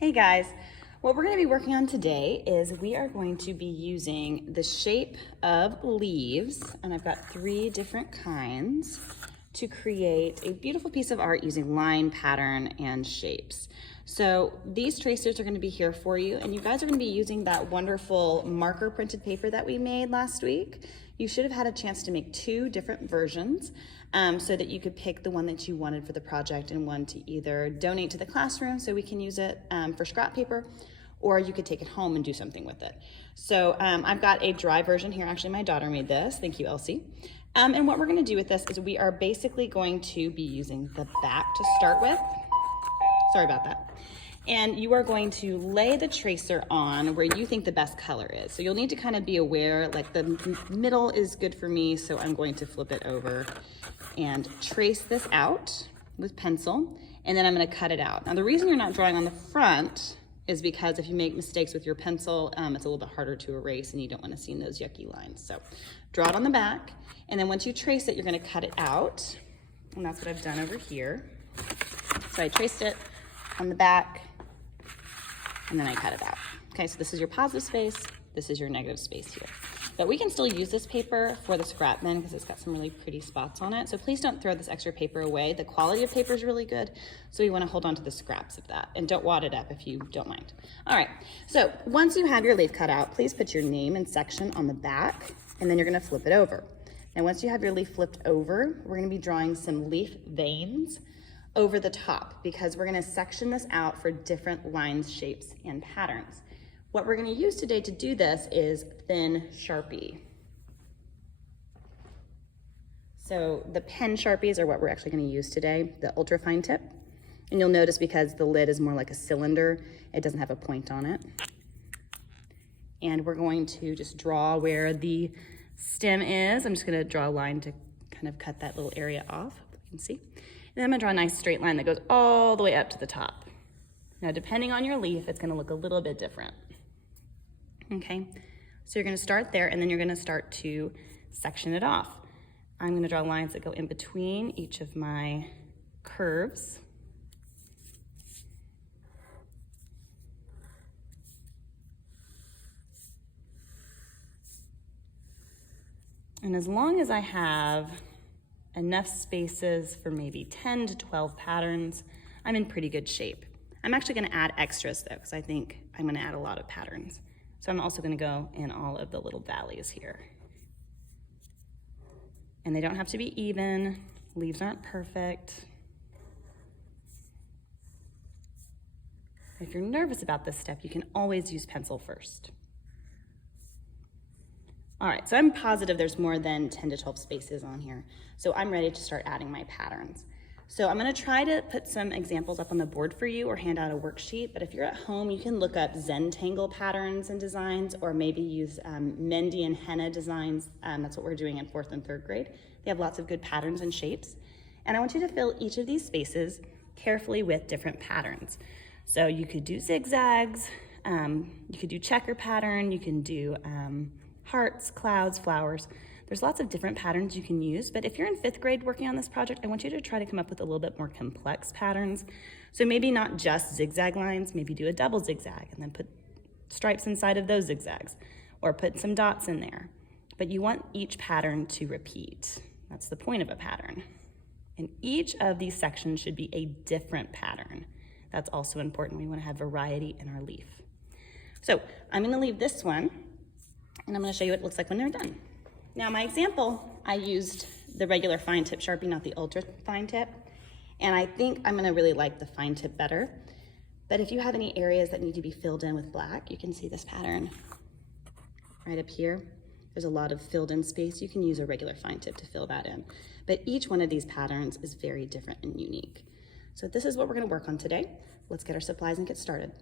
Hey guys, what we're going to be working on today is we are going to be using the shape of leaves, and I've got 3 different kinds, to create a beautiful piece of art using line, pattern, and shapes. So these tracers are going to be here for you, and you guys are going to be using that wonderful marker printed paper that we made last week. You should have had a chance to make 2 different versions so that you could pick the one that you wanted for the project and one to either donate to the classroom so we can use it for scrap paper, or you could take it home and do something with it. So I've got a dry version here. Actually, my daughter made this. Thank you, Elsie. And what we're going to do with this is we are basically going to be using the back to start with. Sorry about that. And you are going to lay the tracer on where you think the best color is. So you'll need to kind of be aware, like the middle is good for me, so I'm going to flip it over and trace this out with pencil, and then I'm going to cut it out. Now the reason you're not drawing on the front is because if you make mistakes with your pencil, it's a little bit harder to erase and you don't want to see those yucky lines. So draw it on the back, and then once you trace it, you're going to cut it out, and that's what I've done over here. So I traced it on the back, and then I cut it out. Okay, so this is your positive space, this is your negative space here. But we can still use this paper for the scrap bin because it's got some really pretty spots on it. So please don't throw this extra paper away. The quality of paper is really good, so you want to hold on to the scraps of that. And don't wad it up if you don't mind. All right, so once you have your leaf cut out, please put your name and section on the back, and then you're going to flip it over. Now once you have your leaf flipped over, we're going to be drawing some leaf veins over the top because we're going to section this out for different lines, shapes, and patterns. What we're going to use today to do this is thin Sharpie. So the pen Sharpies are what we're actually going to use today, the ultra fine tip. And you'll notice because the lid is more like a cylinder, it doesn't have a point on it. And we're going to just draw where the stem is. I'm just going to draw a line to kind of cut that little area off, you can see. And then I'm going to draw a nice straight line that goes all the way up to the top. Now, depending on your leaf, it's going to look a little bit different. Okay, so you're going to start there, and then you're going to start to section it off. I'm going to draw lines that go in between each of my curves. And as long as I have enough spaces for maybe 10 to 12 patterns, I'm in pretty good shape. I'm actually going to add extras though, because I think I'm going to add a lot of patterns. So I'm also going to go in all of the little valleys here. And they don't have to be even. Leaves aren't perfect. If you're nervous about this step, you can always use pencil first. All right, so I'm positive there's more than 10 to 12 spaces on here. So I'm ready to start adding my patterns. So I'm going to try to put some examples up on the board for you or hand out a worksheet, but if you're at home, you can look up Zentangle patterns and designs, or maybe use Mendi and Henna designs. That's what we're doing in 4th and 3rd grade. They have lots of good patterns and shapes. And I want you to fill each of these spaces carefully with different patterns. So you could do zigzags, you could do checker pattern, you can do hearts, clouds, flowers. There's lots of different patterns you can use, but if you're in 5th grade working on this project, I want you to try to come up with a little bit more complex patterns. So maybe not just zigzag lines, maybe do a double zigzag and then put stripes inside of those zigzags, or put some dots in there. But you want each pattern to repeat. That's the point of a pattern. And each of these sections should be a different pattern. That's also important. We want to have variety in our leaf. So I'm going to leave this one, and I'm going to show you what it looks like when they're done. Now my example, I used the regular fine tip Sharpie, not the ultra fine tip. And I think I'm gonna really like the fine tip better. But if you have any areas that need to be filled in with black, you can see this pattern right up here. There's a lot of filled in space. You can use a regular fine tip to fill that in. But each one of these patterns is very different and unique. So this is what we're gonna work on today. Let's get our supplies and get started.